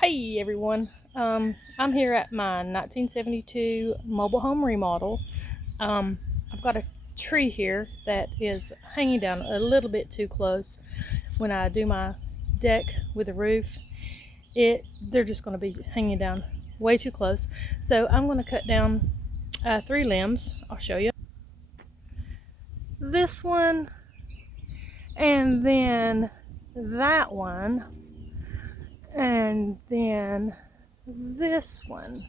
Hey everyone, I'm here at my 1972 mobile home remodel. I've got a tree here that is hanging down a little bit too close. When I do my deck with the roof, they're just going to be hanging down way too close. So I'm going to cut down 3 limbs. I'll show you. This one, and then that one, and then this one.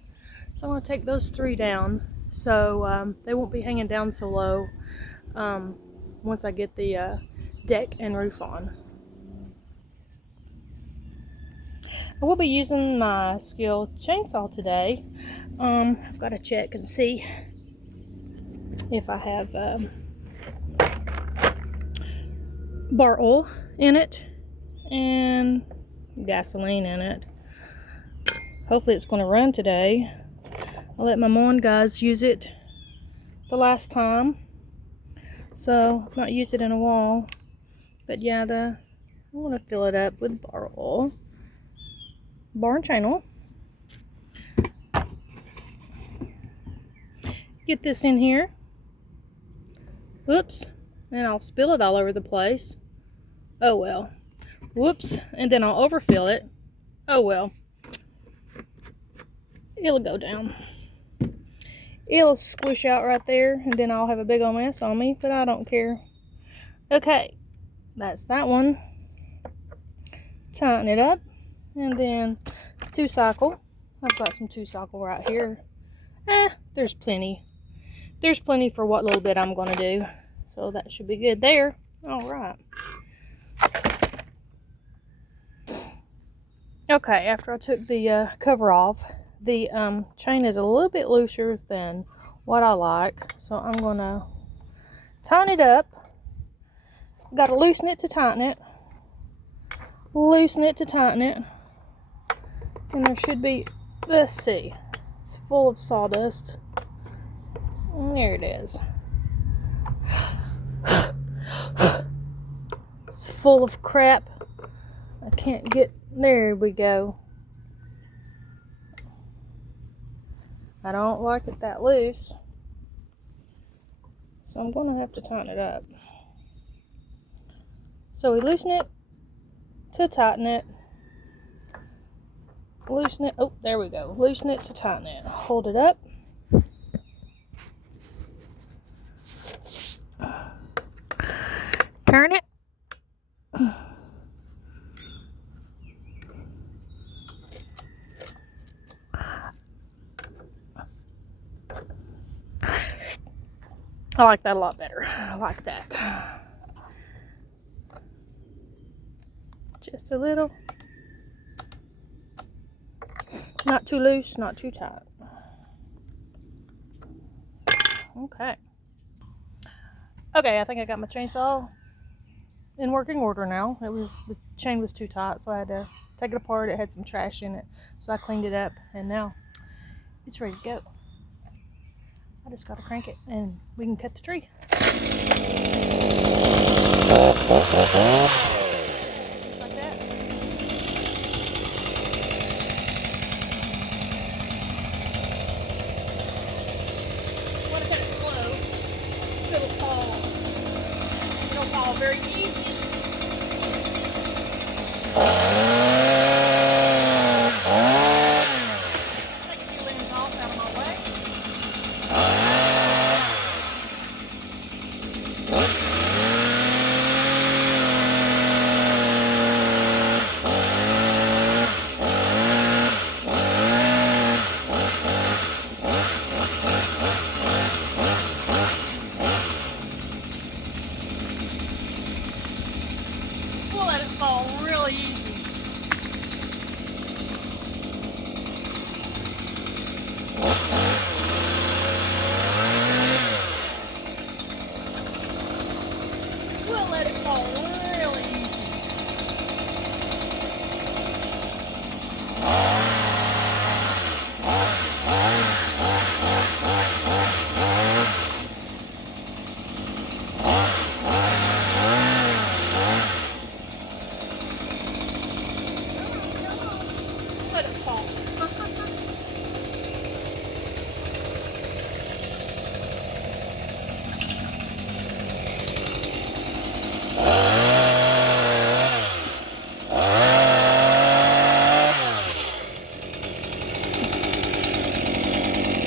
So I'm going to take those 3 down so they won't be hanging down so low once I get the deck and roof on. I will be using my Skil chainsaw today. I've got to check and see if I have bar oil in it and gasoline in it. Hopefully it's going to run today. I let my Mon guys use it the last time, so I've not used it in a while. But yeah, I'm going to fill it up with bar oil, bar and chain oil. Get this in here. Whoops, and I'll spill it all over the place. Oh well. Whoops, and then I'll overfill it. Oh well. It'll go down. It'll squish out right there, and then I'll have a big old mess on me, but I don't care. Okay, that's that one. Tighten it up, and then 2-cycle. I've got some 2-cycle right here. There's plenty. There's plenty for what little bit I'm going to do, so that should be good there. All right. Okay, after I took the cover off, the chain is a little bit looser than what I like, so I'm going to tighten it up. Got to loosen it to tighten it. Loosen it to tighten it. And there should be, let's see, it's full of sawdust. And there it is. It's full of crap. I can't get, there we go. I don't like it that loose, so I'm going to have to tighten it up. So we loosen it to tighten it. Loosen it, oh, there we go. Loosen it to tighten it. Hold it up. Turn it. I like that a lot better. I like that. Just a little. Not too loose, not too tight. Okay. Okay, I think I got my chainsaw in working order now. The chain was too tight, so I had to take it apart. It had some trash in it, so I cleaned it up, and now it's ready to go. I just gotta crank it and we can cut the tree. Like that. I want to cut it slow so it'll fall very easy. Take a few limbs off out of my way. let it fall.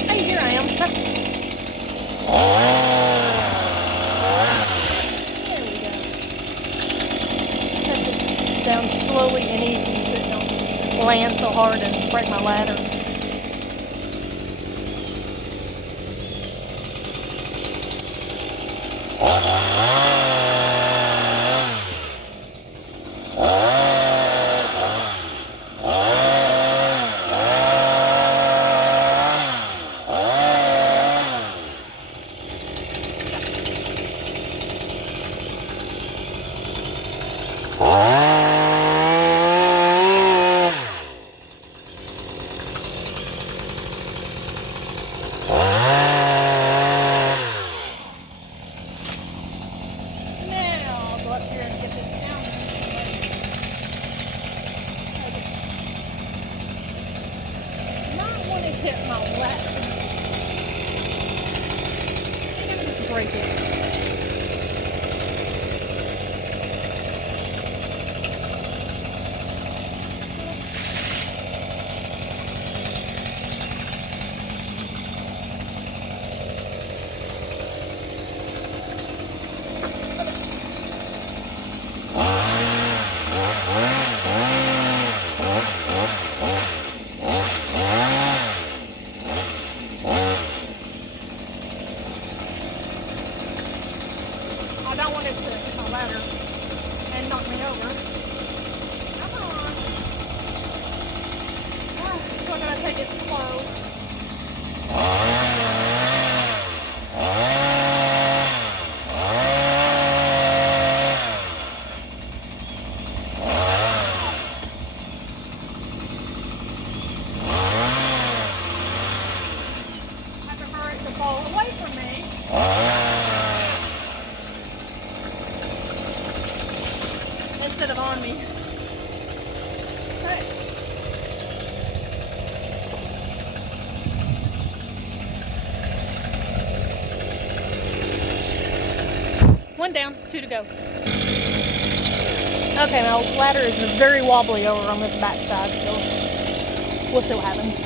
Hey, here I am. There we go. Set this down slowly and easy so it don't land so hard and break my ladder. Hit my ladder. I'm gonna just break it. I don't want it to hit my ladder and knock me over. Come on. So I'm going to take it slow. I prefer it to fall away from me. Instead of on me. Hey. One down, 2 to go. Okay, my ladder is very wobbly over on this back side, so we'll see what happens.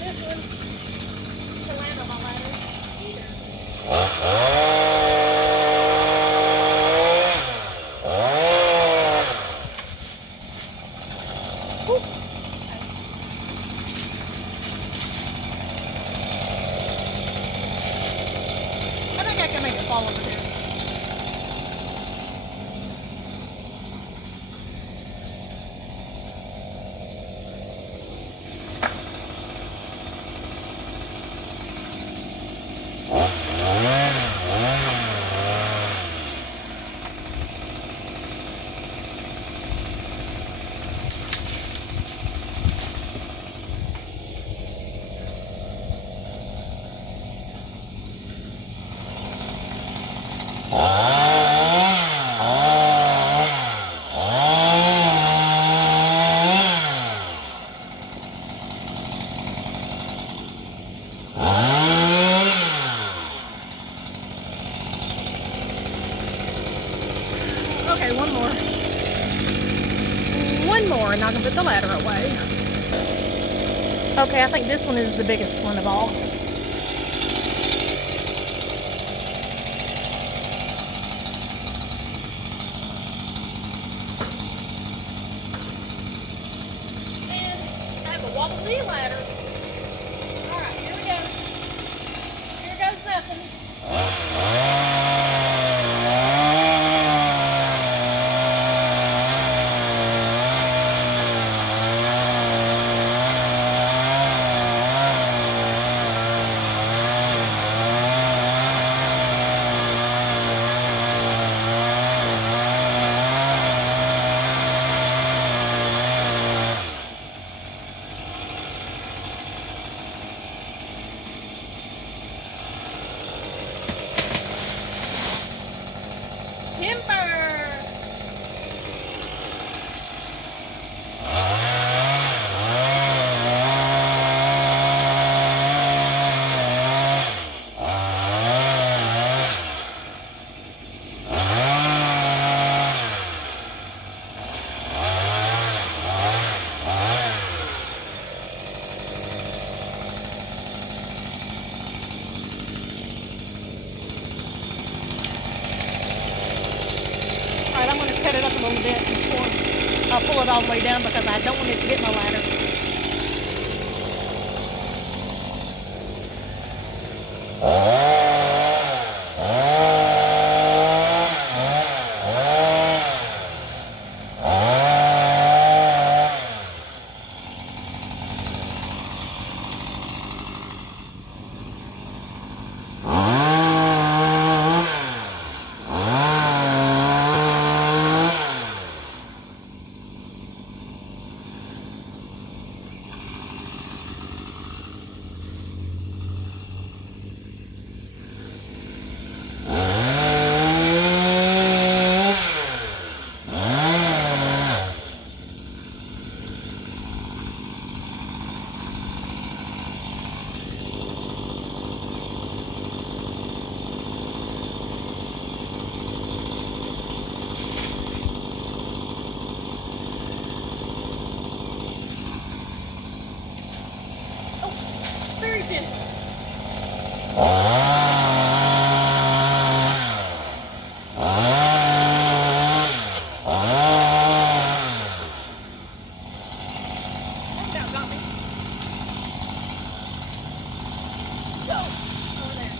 This one to land on my ladder either. I think I can make it fall over there. put the ladder away. Okay, I think this one is the biggest one of all. And I have a wobbly ladder. Alright, here we go. Here goes nothing. Alright, I'm going to cut it up a little bit before I pull it all the way down because I don't want it to hit my ladder. Very gentle. That got me. Go. Over there.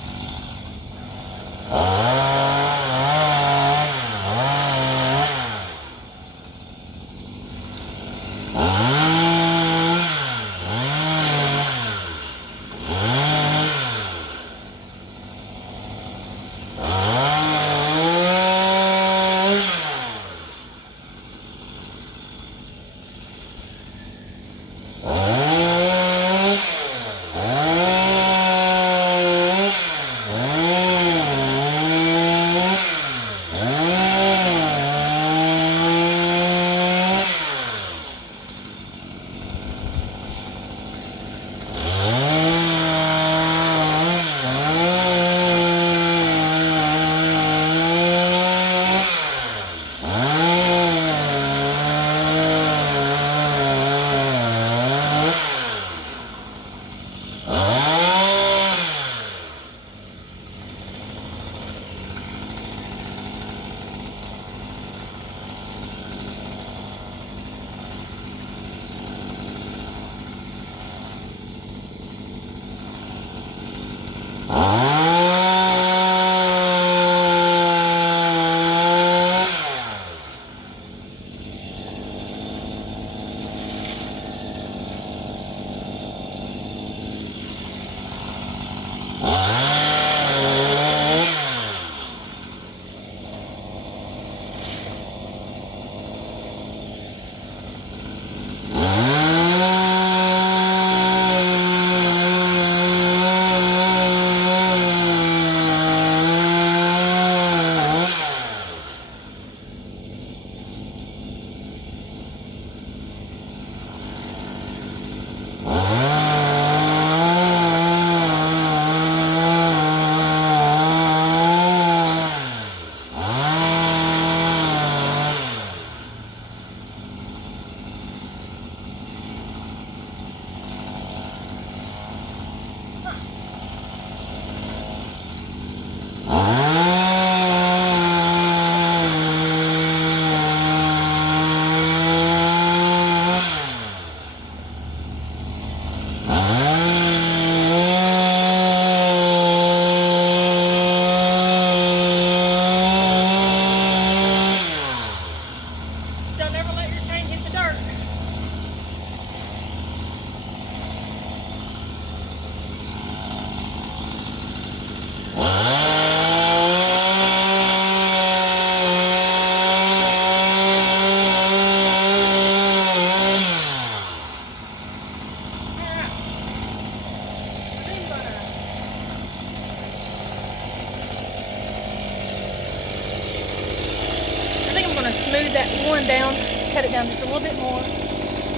cut it down just a little bit more.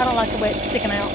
I don't like the way it's sticking out.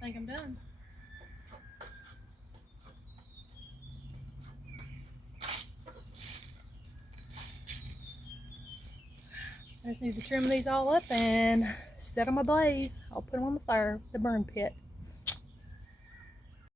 I think I'm done. I just need to trim these all up and set them ablaze. I'll put them on the fire, the burn pit.